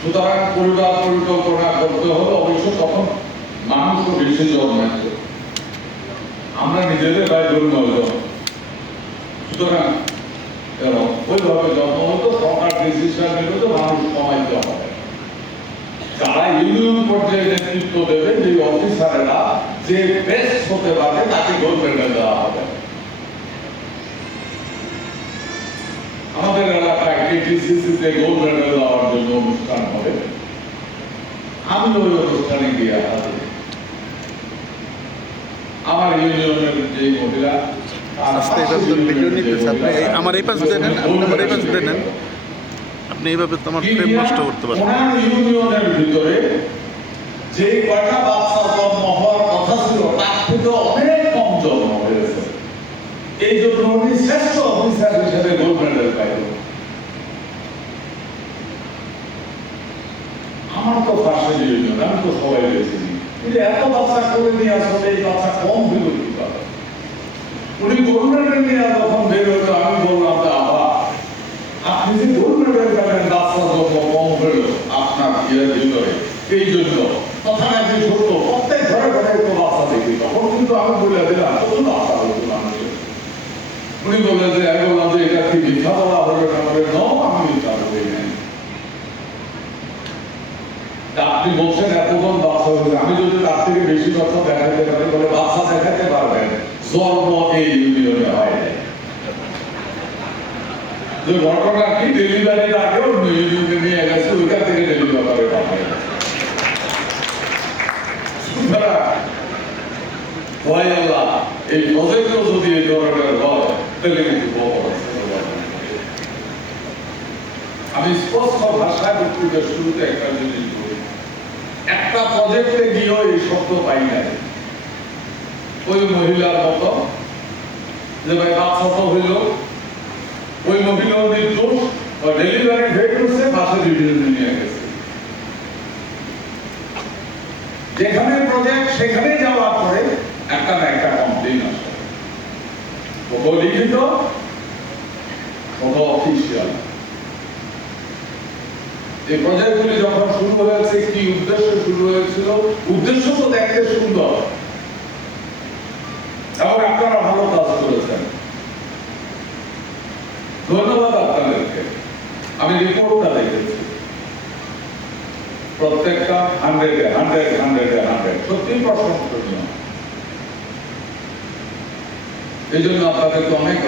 সুতরাং পরিবার পরিকল্পনা করতে হলে অবশ্য তখন মানুষও বেশি জন্মাইত, আমরা নিজেদের গায়ে জন্ম হইত। সুতরাং ওইভাবে জন্ম হতো, সরকার ডিসিশন নিল তো মানুষ কমাইতে হবে। যারা ইউনিয়ন পর্যায়ে নেতৃত্ব দেবে, যে অফিসারেরা যে বেস্ট হতে পারবে তাকে গোল্ড মেডেল দেওয়া হবে। আমাদের এলাকায় কেটিসিসিতে গোল্ড মেডেল দেওয়ার জন্য অনুষ্ঠান হবে, আমি ওই অনুষ্ঠানে গিয়ে হাজির। আমার ইউনিয়নের যে মহিলা আমার এই পাশ দেন, আমার এই পাশ দেন, আপনি এইভাবে তোমার ফ্রেম নষ্ট করতে পারেন। ইউনিয়নের ভিতরে যে কয়টা বাচ্চা জন্ম হওয়ার কথা ছিল তার থেকে অনেক কম জন্ম হয়েছে, এই জন্য উনি শ্রেষ্ঠ অফিসার হিসেবে গোল্ড মেডেল পাইল। আমার তো পাশে ইউনিয়ন, আমি তো সবাই বেঁচেছি, কিন্তু এত বাচ্চা করে নিয়ে আসলে এই বাচ্চা কম হইল কি পাবে। উনি গোল্ড মেডেল নিয়ে যখন বের হইল, আমি বললাম যে আবা আপনি যে গোল্ড মেডেল পাবেন বাচ্চা যত কম হইল আপনার ইয়ের ভিতরে, এই জন্য কথা নাকি সত্য, প্রত্যেক ঘরে ঘরে একটু বাচ্চা দেখি। তখন কিন্তু আমি বলে দিলাম কত বাচ্চা হইতো মানুষের। উনি বললেন যে আমি বললাম যে এটা কি মিথ্যা বলা হবে না, বলে ন আমি মিথ্যা বলি নাই। আপনি বলছেন এতজন বাচ্চা হয়েছে, আমি যদি তার থেকে বেশি বাচ্চা দেখাতে পারি, বলে বাচ্চা দেখাতে পারবেন, জন্ম এই ইউনিয়নে হয় নাই। যে ঘটনা কি, ডেলিভারির আগেও ইউনিয়নে নিয়ে গেছে, ওইখান থেকে ডেলিভারি করে পাঠায়। ভয় আল্লাহ, এই প্রজেক্ট যদি এই ধরনের হয় তাহলে কিন্তু আমি স্পষ্ট ভাষায় বক্তৃতার শুরুতে একটা জিনিস বলি, একটা প্রজেক্টে গিয়েও এই শব্দ পাই নাই। ওই মহিলার মতো যে ভাই বাচ্চা তো হইল, ওই মহিলাও নির্দোষ, ডেলিভারি হয়ে গেছে, বাসে ডিভিশনে নিয়ে গেছে। যেখানে প্রজেক্ট সেখানে যাওয়ার পরে একটা না একটা কমপ্লেন আসে, কত লিখিত কত অফিসিয়াল। এই প্রজেক্টগুলি যখন শুরু হয়েছে, কি উদ্দেশ্য শুরু হয়েছিল, উদ্দেশ্য তো দেখতে সুন্দর এবং আপনারা ভালো কাজ করেছেন, ধন্যবাদ আপনাদেরকে। আমি রিপোর্টটা দেখেছি, প্রত্যেকটা 100 সত্যি প্রশংসনীয়। এই জন্য আপনাদেরকে অনেক